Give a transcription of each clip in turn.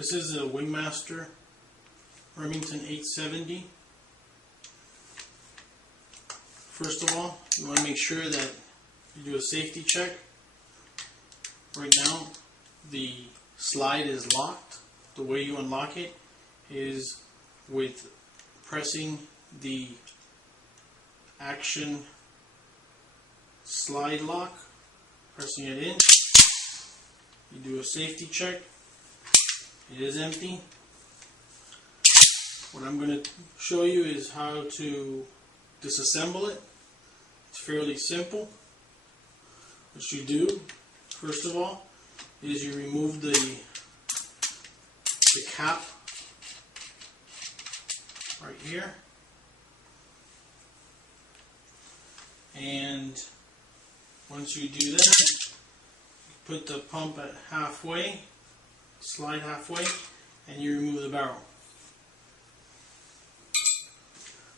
This is a Wingmaster Remington 870. First of all, you want to make sure that you do a safety check. Right now, the slide is locked. The way you unlock it is with pressing the action slide lock, pressing it in. You do a safety check. It is empty. What I'm going to show you is how to disassemble it. It's fairly simple. What you do, first of all, is you remove the cap right here, and once you do that, you put the pump at halfway, slide halfway, and you remove the barrel.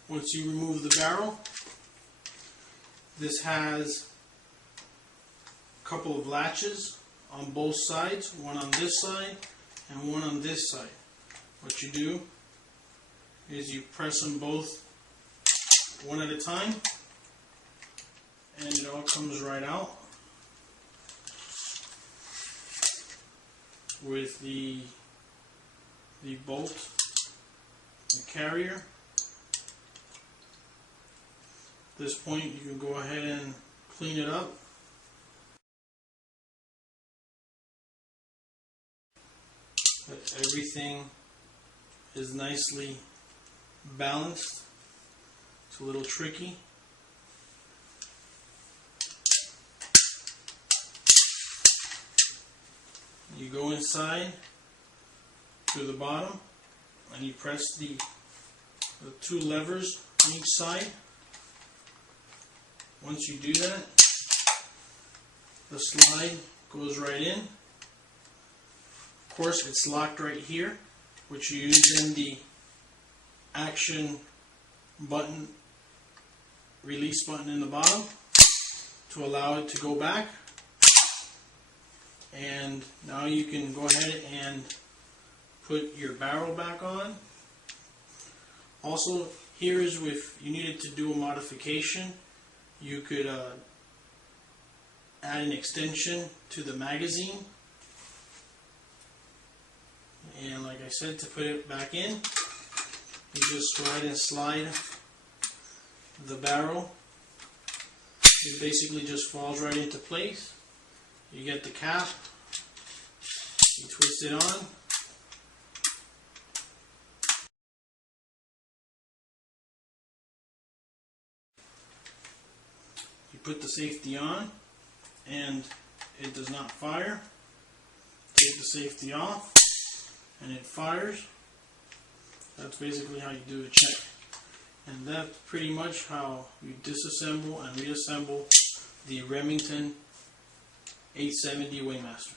Once you remove the barrel, this has a couple of latches on both sides, one on this side and one on this side. What you do is you press them both one at a time, and it all comes right out with the bolt, the carrier. At this point, you can go ahead and clean it up. But everything is nicely balanced. It's a little tricky. You go inside to the bottom and you press the two levers on each side. Once you do that, the slide goes right in. Of course, it's locked right here, which you use in the action button, release button in the bottom to allow it to go back. And now you can go ahead and put your barrel back on. Also, here is if you needed to do a modification, you could add an extension to the magazine. And like I said, to put it back in, you just go ahead and slide the barrel. It basically just falls right into place. You get the cap, you twist it on, you put the safety on, and it does not fire. Take the safety off, and it fires. That's basically how you do a check. And that's pretty much how you disassemble and reassemble the Remington 870 Wingmaster.